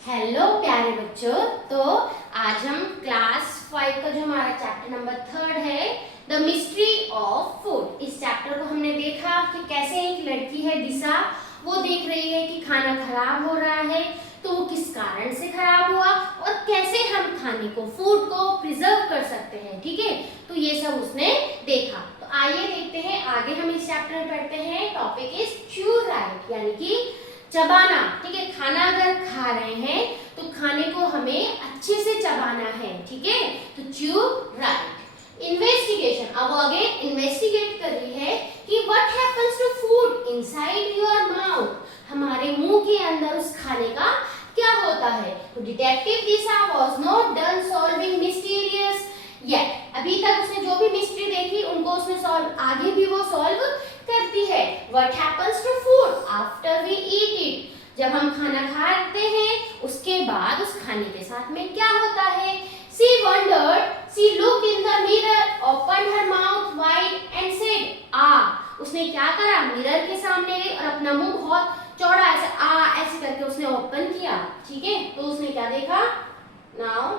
Hello प्यारे बच्चों। तो आज हम क्लास 5 का जो हमारा चैप्टर नंबर 3 है द मिस्ट्री ऑफ फूड, इस चैप्टर को हमने देखा कि कैसे एक लड़की है दिशा, वो देख रही है कि खाना खराब हो रहा है, तो वो किस कारण से खराब हुआ और कैसे हम खाने को फूड को प्रिजर्व कर सकते हैं। ठीक है, तो ये सब उसने देखा। तो आइए देखते हैं आगे, हम इस चैप्टर में पढ़ते हैं। टॉपिक इज च्यू राइट, यानी कि चबाना। ठीक है, खाना अगर खा रहे हैं तो खाने को हमें अच्छे से चबाना है। ठीक है, तो च्यू राइट। इन्वेस्टिगेशन, अब वो आगे इन्वेस्टिगेट कर रही है कि what happens to food inside your mouth, हमारे मुंह के अंदर उस खाने का क्या होता है। तो detective Disha was not done solving mysterious yet, अभी तक उसने जो भी मिस्ट्री देखी उनको उसने सॉल्व, आगे भी वो सॉल्व करती है। What happens to food after we eat it, जब हम खाना खाते हैं उसके बाद उस खाने के साथ में क्या होता है। She wondered, she looked in the mirror, opened her mouth wide and said, ah, उसने क्या करा, मिरर के सामने गई और अपना मुंह बहुत चौड़ा ऐसे करके उसने ओपन किया। ठीक है, तो उसने क्या देखा, नाउ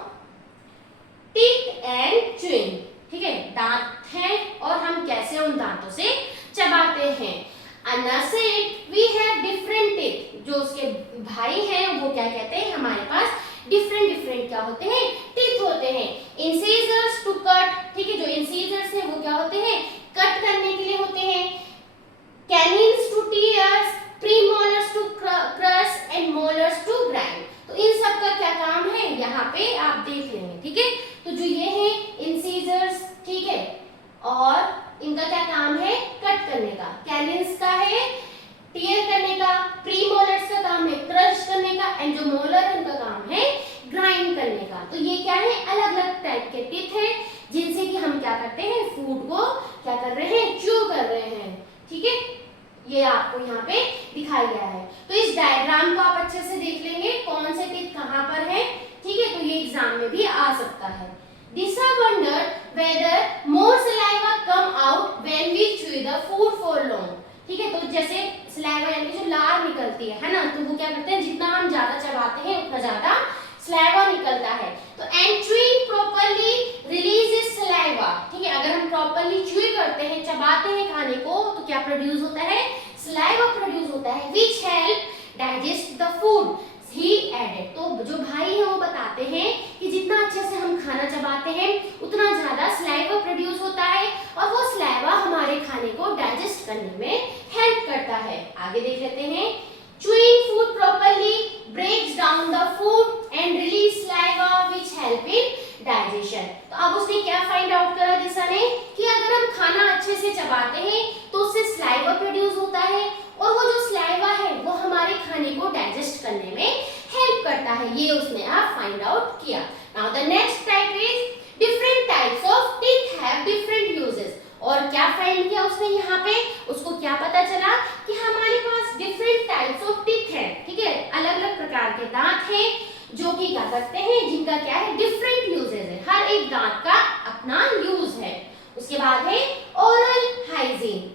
टीथ एंड च्यूइंग। ठीक है, दांत हैं और हम कैसे उन दांतों से चबाते हैं। Anna said we have different teeth, जो उसके भाई हैं वो क्या कहते हैं, हमारे पास डिफरेंट क्या होते हैं, टीथ होते हैं। इंसीजर्स टू कट, ठीक है, जो इंसीजर्स हैं वो क्या होते हैं, कट करने के लिए होते हैं। Canines to tears, premolars to crush and molars to grind. तो इन सब का क्या काम है यहाँ पे आप देख लेंगे। ठीक है, तो जो ये है इंसीजर्स, ठीक है, और इनका क्या काम है, कट करने का। कैनिन्स का है टीयर करने का, प्रीमोलर्स का काम है क्रश करने का, एंड जो मोलर है उनका काम है ग्राइंड करने का। तो ये क्या है, अलग अलग टाइप के टीथ हैं जिनसे कि हम क्या करते हैं, फूड को क्या कर रहे हैं, च्यू कर रहे हैं। ठीक है, ये आपको यहाँ पे दिखाया गया है। तो इस डायग्राम को आप अच्छे से देख लेंगे कौन से टीथ कहाँ पर है। ठीक है, तो ये एग्जाम में भी आ सकता है। Disha wondered whether more saliva come out when we chew the food for long. ठीक है, तो जैसे सलाइवा यानी जो लार निकलती है ना, तो वो क्या करते हैं, जितना हम ज्यादा चबाते हैं उतना ज्यादा सलाइवा निकलता है। तो and chewing properly releases saliva. ठीक है, अगर हम प्रॉपर्ली च्यू करते हैं, चबाते हैं खाने को, तो क्या प्रोड्यूस होता है, सलाइवा प्रोड्यूस होता है, which help digest the food. He added, तो जो भाई है वो बताते हैं कि जितना अच्छे से हम खाना चबाते हैं उतना ज्यादा सलाइवा प्रोड्यूस होता है और वो सलाइवा हमारे खाने को डाइजेस्ट करने में हेल्प करता है। आगे देख लेते हैं। Chewing food properly breaks down the food and release saliva which help in digestion. तो अब उसने क्या फाइंड आउट करा दिशा ने, कि अगर हम खाना अच्छे से चबाते हैं तो उससे सलाइवा प्रोड्यूस होता है और वो जो सलाइवा है वो हमारे खाने को डाइजेस्ट करने में हेल्प करता है। ये उसने आप फाइंड आउट किया। Now the next type is different types of teeth have different uses. और क्या फाइंड किया उसने यहाँ पे, उसको क्या पता चला कि हमारे पास डिफरेंट टाइप्स ऑफ टीथ है। ठीक है, अलग अलग प्रकार के दांत हैं जो कि क्या करते हैं, जिनका क्या है, डिफरेंट यूजेस है, हर एक दांत का अपना यूज है। उसके बाद है oral hygiene.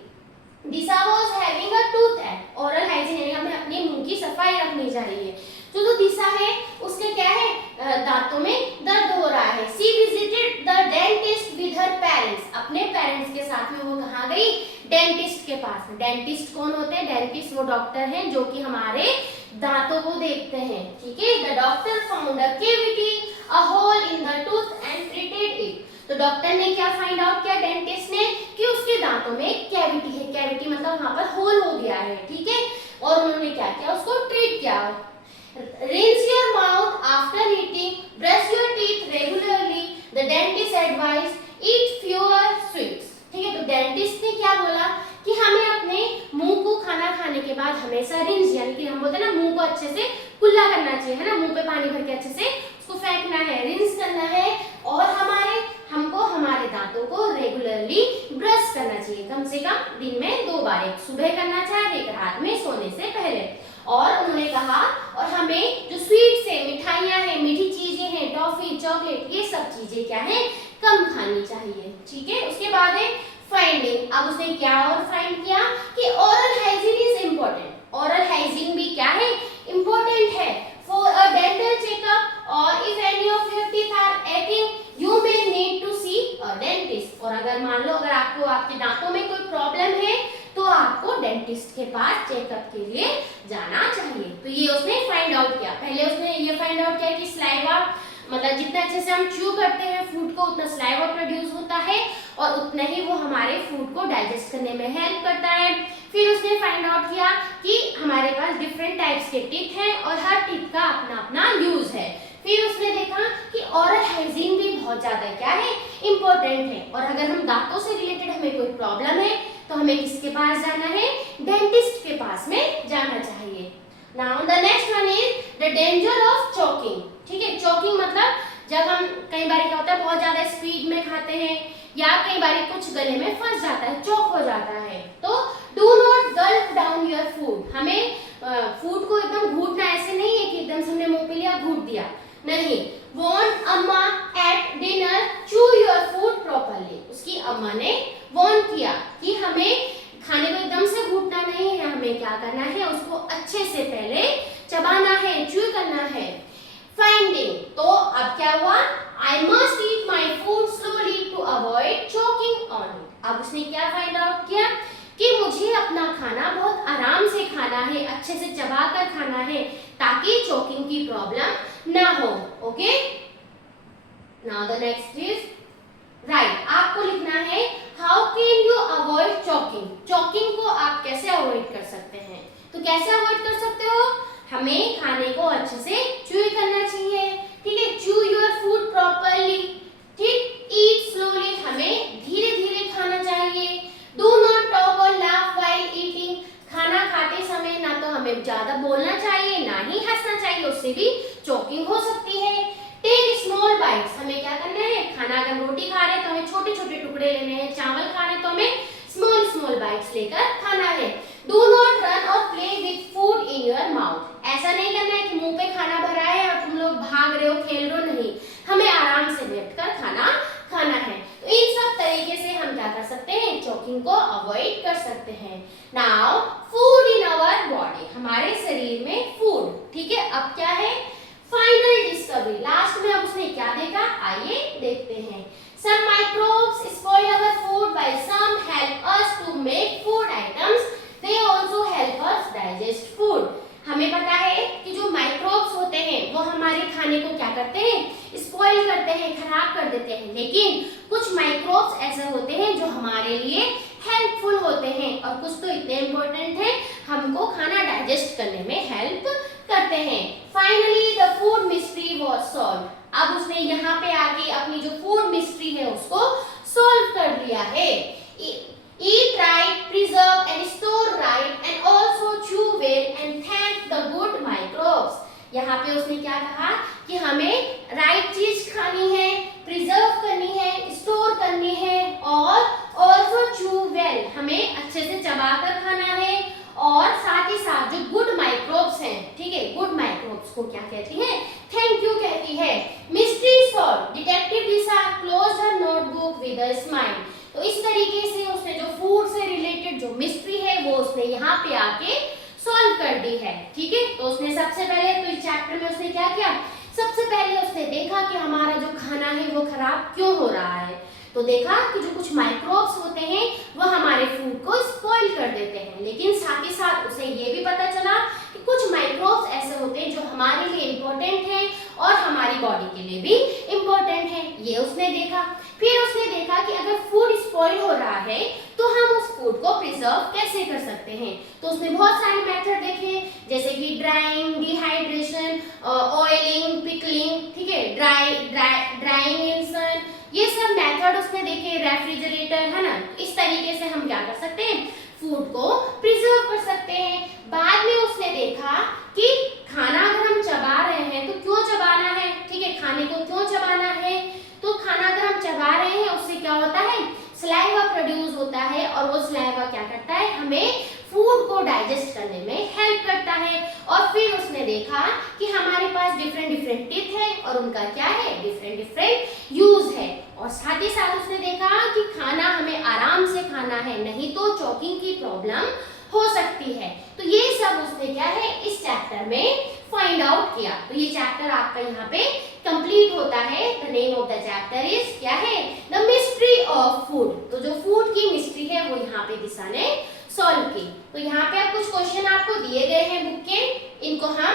Disha was having a tooth act, oral hygiene यानी हमें अपने मुंह की सफाई रखनी चाहिए। जो दिशा है उसके क्या है, दांतों में दर्द हो रहा है। She visited the dentist with her parents, अपने पेरेंट्स के साथ में वो कहाँ गई, डेंटिस्ट के पास। डेंटिस्ट कौन होते हैं, डेंटिस्ट वो डॉक्टर हैं जो कि हमारे दांतों को देखते हैं। ठीक है, the doctor found a cavity, a hole in the tooth and treated it. तो डॉक्टर ने क्या फाइंड आउट किया, डेंटिस्ट ने, कि उसके दांतों में एक कैविटी है, कैविटी मतलब वहां पर होल हो गया है। ठीक है, और उन्होंने क्या किया, उसको ट्रीट किया। Rinse your mouth after eating, brush your teeth regularly. The dentist advised eat fewer sweets. ठीक है, तो डेंटिस्ट ने क्या बोला कि हमें अपने मुंह को खाना खाने के बाद हमेशा रिंस, यानी कि हम बोलते हैं ना, मुंह को अच्छे से कुल्ला करना चाहिए, है ना, मुंह पे पानी भर के अच्छे से उसको फेंकना है, रिंस करना है, और हमको हमारे दांतों को रेगुलरली ब्रश करना चाहिए, कम से कम दिन में 2 बार, एक सुबह करना चाहिए, एक रात में सोने से पहले। और उन्होंने कहा, और हमें जो स्वीट्स है, मिठाइयाँ हैं, मीठी चीजें हैं, टॉफी, चॉकलेट, ये सब चीजें क्या है, कम खानी चाहिए। ठीक है, उसके बाद है फाइंडिंग। अब उसने क्या और फाइंड किया कि oral hygiene is important. Oral hygiene भी क्या है, इम्पोर्टेंट है फॉर अ डेंटल तो ये उसने फाइंड आउट किया। पहले उसने ये फाइंड आउट किया कि स्लाइवा मतलब जितना अच्छे से हम च्यू करते हैं फूड को उतना स्लाइवा प्रोड्यूस होता है और उतना ही वो हमारे फूड को डाइजेस्ट करने में हेल्प करता है। फिर उसने फाइंड आउट किया कि हमारे पास डिफरेंट टाइप्स के टीथ हैं और हर टीथ का अपना अपना यूज है। फिर उसने देखा कि ओरल हाइजीन भी बहुत ज्यादा क्या है, इम्पोर्टेंट है, और अगर हम दांतों से रिलेटेड हमें कोई प्रॉब्लम है तो हमें किसके पास जाना है, डेंटिस्ट के पास में जाना चाहिए। Now the next one is the danger of choking. ठीक है, चोकिंग मतलब जब हम कई बार क्या होता है बहुत ज्यादा स्पीड में खाते हैं या कई बार कुछ गले में फंस जाता है, चोक हो जाता है, तो do not Gulp down your food. हमें फूड को एकदम घूटना ऐसे नहीं है कि एकदम से हमने मुंह पे लिया घूट दिया, नहीं। वॉर्न अम्मा एट डिनर चू योर फूड प्रॉपरली। उसकी अम्मा ने वॉर्न किया कि हमें खाने को एकदम से घूटना नहीं है, हमें क्या करना है, उसको अच्छे से पहले चबाना है, च्यू करना है। फाइंडिंग, तो अब क्या हुआ, I must eat my food slowly to avoid choking on it. अब उसने क्या फाइंड आउट किया कि मुझे अपना खाना बहुत आराम से खाना है, अच्छे से चबा कर खाना है ताकि चोकिंग की प्रॉब्लम ना हो। Okay, now the next is right. आपको लिखना है how can you avoid choking. Choking को आप कैसे अवॉइड कर सकते हैं, तो कैसे अवॉइड कर सकते हो, हमें खाने को अच्छे से च्यू करना चाहिए। ठीक है, च्यू योर फूड प्रॉपरली। ठीक, ईट स्लोली, हमें धीरे धीरे खाना चाहिए। डू नॉट टॉक और लाफ व्हाइल ईटिंग। खाना खाते समय ना तो हमें ज्यादा बोलना चाहिए ना ही हंसना चाहिए, उससे भी चोकिंग हो सकती है। टेक स्मॉल बाइट्स, हमें क्या करना है, खाना अगर रोटी खा रहे हैं तो हमें छोटे छोटे टुकड़े लेने हैं, चावल खा रहे हैं तो हमें स्मॉल स्मॉल बाइट्स लेकर खाना है। डू नॉट रन और play with food in your mouth. ऐसा नहीं करना है कि मुंह पे खाना भरा है और तुम लोग भाग रहे हो, खेल रहे हो, नहीं, हमें आराम से बैठकर खाना खाना है। तो इन सब तरीके से हम क्या कर सकते हैं, चोकिंग को अवॉइड कर सकते हैं। Now food in our body, हमारे शरीर में फूड। ठीक है, अब क्या है, फाइनल डिस्कवरी, लास्ट में अब उसने क्या देखा, आइए देखते हैं। Some microbes spoil our food while some help us to make food items. They also help us digest food. हमें पता है कि जो माइक्रोब्स होते हैं वो हमारे खाने को क्या करते हैं, स्पॉइल करते हैं, खराब कर देते हैं, लेकिन कुछ माइक्रोब्स ऐसे होते हैं जो हमारे लिए हेल्पफुल होते हैं और कुछ तो इतने इम्पोर्टेंट हैं हमको खाना डाइजेस्ट करने में हेल्प करते हैं। Finally the food mystery was solved. अब उसने यहाँ पे आके अपनी जो फूड मिस्ट्री है उसको सॉल्व कर लिया है। Eat right, preserve and store right and also chew well and thank the good microbes. यहाँ पे उसने क्या कहा कि हमें राइट चीज खानी है, प्रिजर्व करनी है, स्टोर करनी है और also chew well, हमें अच्छे से चबाकर खाना है और साथ ही साथ जो गुड माइक्रोब्स हैं, ठीक है, गुड माइक्रोब्स को क्या कहती है, थैंक यू कहती है। Mystery solve, detective Disha close her notebook with a smile. तो इस तरीके से उसने जो फूड से रिलेटेड जो मिस्ट्री है वो उसने यहाँ पे आके सॉल्व कर दी है। ठीक है, तो उसने सबसे पहले तो इस चैप्टर में उसने क्या किया, सबसे पहले उसने देखा कि हमारा जो खाना है वो खराब क्यों हो रहा है। तो देखा कि जो कुछ माइक्रोब्स होते हैं वो हमारे फूड को स्पॉइल कर देते हैं, लेकिन साथ ही साथ उसे ये भी पता चला कि कुछ माइक्रोब्स ऐसे होते हैं जो हमारे लिए इम्पोर्टेंट हैं और हमारी बॉडी के लिए भी इम्पोर्टेंट है, ये उसने देखा। फिर उसने देखा कि अगर फूड स्पॉइल हो रहा है तो हम उस फूड को प्रिजर्व कैसे कर सकते हैं। तो उसने बहुत सारे मेथड देखे, जैसे कि ड्राइंग, डिहाइड्रेशन, ऑयलिंग, पिकलिंग, ठीक है, ड्राइंग इन सन, ये सब मेथड उसने देखे, रेफ्रिजरेटर, है ना। इस तरीके से हम क्या कर सकते हैं, फूड को प्रिजर्व कर सकते हैं। बाद में उसने देखा कि खाना अगर हम चबा रहे हैं तो क्यों चबाना है, ठीक है, खाने को क्यों चबाना है। तो खाना अगर हम चबा रहे हैं उससे क्या होता है, सलाइवा प्रोड्यूस होता है और वो सलाइवा क्या करता है, हमें फूड को डाइजेस्ट करने में हेल्प करता है। और फिर उसने देखा कि हमारे पास डिफरेंट डिफरेंट टीथ है और उनका क्या है, डिफरेंट डिफरेंट यूज है। और साथ ही साथ उसने देखा कि खाना हमें आराम से खाना है, नहीं तो चोकिंग की प्रॉब्लम हो सकती है। तो ये सब उसने क्या है इस चैप्टर में फाइंड आउट किया। तो ये चैप्टर आपका यहाँ पे कंप्लीट होता है। The name of the chapter is क्या है, द मिस्ट्री ऑफ फूड। तो जो फूड की मिस्ट्री है वो यहाँ पे दिशा ने सॉल्व की। तो यहाँ पे अब कुछ क्वेश्चन आपको दिए गए हैं बुक के, इनको हम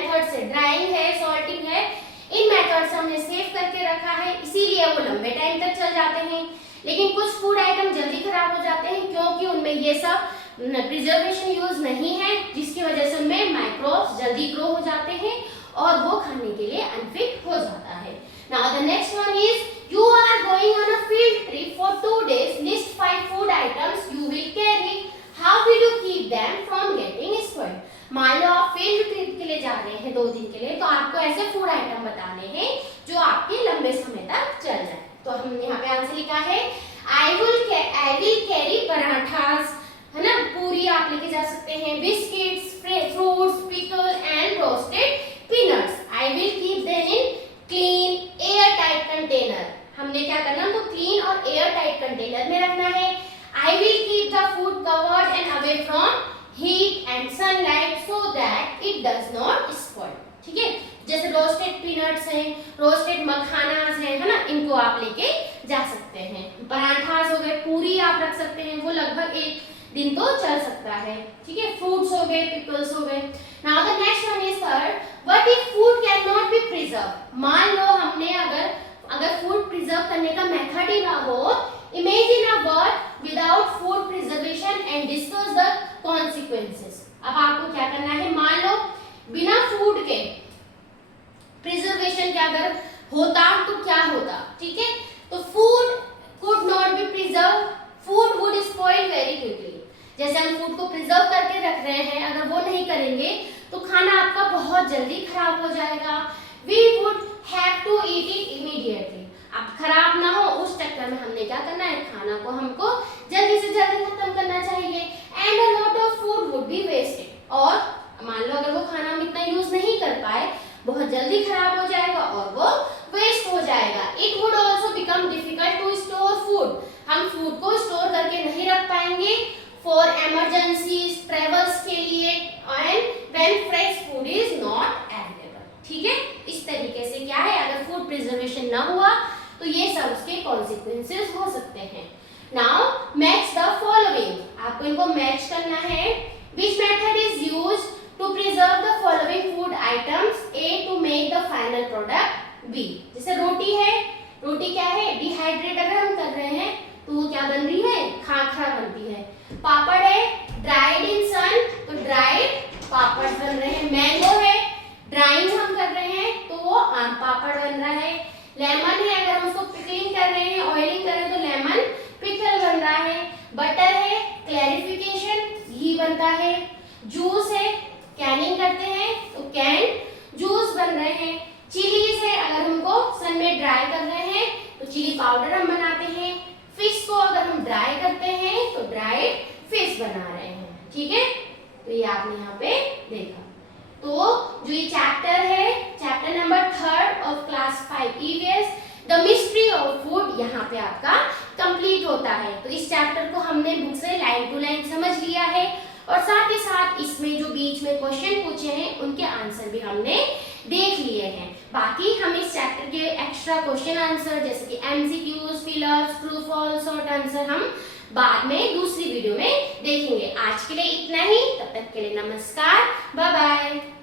मेथड से, ड्राइंग है, सॉल्टिंग है, इन मेथड से हमने सेव करके रखा है, इसीलिए वो लंबे टाइम तक चल जाते हैं। लेकिन कुछ फूड आइटम जल्दी खराब हो जाते हैं क्योंकि उनमें ये सब प्रिजर्वेशन यूज नहीं है, जिसकी वजह से उनमें माइक्रोब्स जल्दी ग्रो हो जाते हैं और वो खाने के लिए अनफिट हो जाता है। Now the next one is, you are going on a field trip for 2 days. List 5 food items you will carry. How will you keep them from getting spoiled? मान लो आप फील्ड ट्रिप के लिए जा रहे हैं 2 दिन के लिए, तो आपको ऐसे फूड आइटम बताने हैं जो आपके लंबे समय तक चल जाए। तो हम यहाँ पे आंसर लिखा है, I will carry पराठास, है ना, पूरी आप लेके जा सकते हैं, biscuits, fruits, pickle and roasted peanuts. I will keep them in clean air tight container. हमने क्या करना, हमको क्लीन और एयर टाइट कंटेनर में रखना है। I will keep the food covered and away from heat and sunlight so that it does not spoil। ठीक है, जैसे रोस्टेड पीनट्स हैं, रोस्टेड मखानास हैं, है ना, इनको आप लेके जा सकते हैं। पराठास हो गए, पूरी आप रख सकते हैं, वो लगभग 1 दिन तो चल सकता है। ठीक है, फ्रूट्स हो गए, पिकल्स हो गए। Now the next one is third, what if food can not be preserve. मान लो हमने अगर फूड प्रिजर्व करने का मेथड ही ना हो, imagine a world without food preservation and discuss the consequences. अब आपको क्या करना है, मान लो बिना फूड के प्रिजर्वेशन क्या अगर होता तो क्या होता। ठीक है, तो food could not be preserve, food would spoil very quickly. जैसे हम फूड को प्रिजर्व करके रख रहे हैं, अगर वो नहीं करेंगे तो खाना आपका बहुत जल्दी खराब हो जाएगा। We would have to eat it immediately. अब खराब ना हो उस चक्कर में हमने क्या करना है, खाना को हमको जल्दी से जल्दी खत्म करना चाहिए। And a lot of food would be wasted. और मान लो अगर वो खाना हम इतना यूज नहीं कर पाए, बहुत जल्दी खराब हो जाएगा और वो वेस्ट हो जाएगा। It would also become difficult to store food. हम फूड को स्टोर करके नहीं रख पाएंगे फॉर इमरजेंसीज, ट्रेवल्स के लिए, and when fresh food is not available. ठीक है, इस तरीके से क्या है, अगर फूड प्रिजर्वेशन ना हुआ तो ये सब उसके कॉन्सिक्वेंसेस हो सकते हैं। नाउ मैच द फॉलोइंग, आपको इनको मैच करना है। Which method is used to preserve the following food items? A to make the final product. B, जैसे रोटी है, रोटी क्या है, डिहाइड्रेट अगर हम कर रहे हैं तो वो क्या बन रही है, खाखरा बनती है। पापड़ है, ड्राइड इन सन, तो ड्राइड पापड़ बन रहे हैं। मैंगो है, ड्राइंग हम कर रहे हैं तो वो आम पापड़ बन रहा है। लेमन है, अगर हम उसको पिकलिंग कर रहे हैं, ऑयलिंग कर रहे हैं तो लेमन पिकल बन रहा है। बटर है, क्लैरिफिकेशन, घी बनता है। जूस है, कैनिंग करते हैं तो कैन जूस बन रहे हैं। चिलीज है, अगर हमको सन में ड्राई कर रहे हैं तो चिली पाउडर हम बनाते हैं। फिश को अगर हम ड्राई करते हैं तो ड्राइड फिश बना रहे हैं। ठीक है, तो ये आपने यहाँ पे देखा। तो जो ये चैप्टर है, chapter number 3 of class 5 EVS, the mystery of food, यहाँ पे आपका कंप्लीट होता है। तो इस चैप्टर को हमने बुक से लाइन टू लाइन समझ लिया है और साथ ही साथ इसमें जो बीच में क्वेश्चन पूछे हैं उनके आंसर भी हमने देख लिए हैं। बाकी हम इस चैप्टर के एक्स्ट्रा क्वेश्चन आंसर जैसे कि MCQs, fill ups, true false, short answer हम बाद में दूसरी वीडियो में देखेंगे। आज के लिए इतना ही, तब तक के लिए नमस्कार, बाय बाय।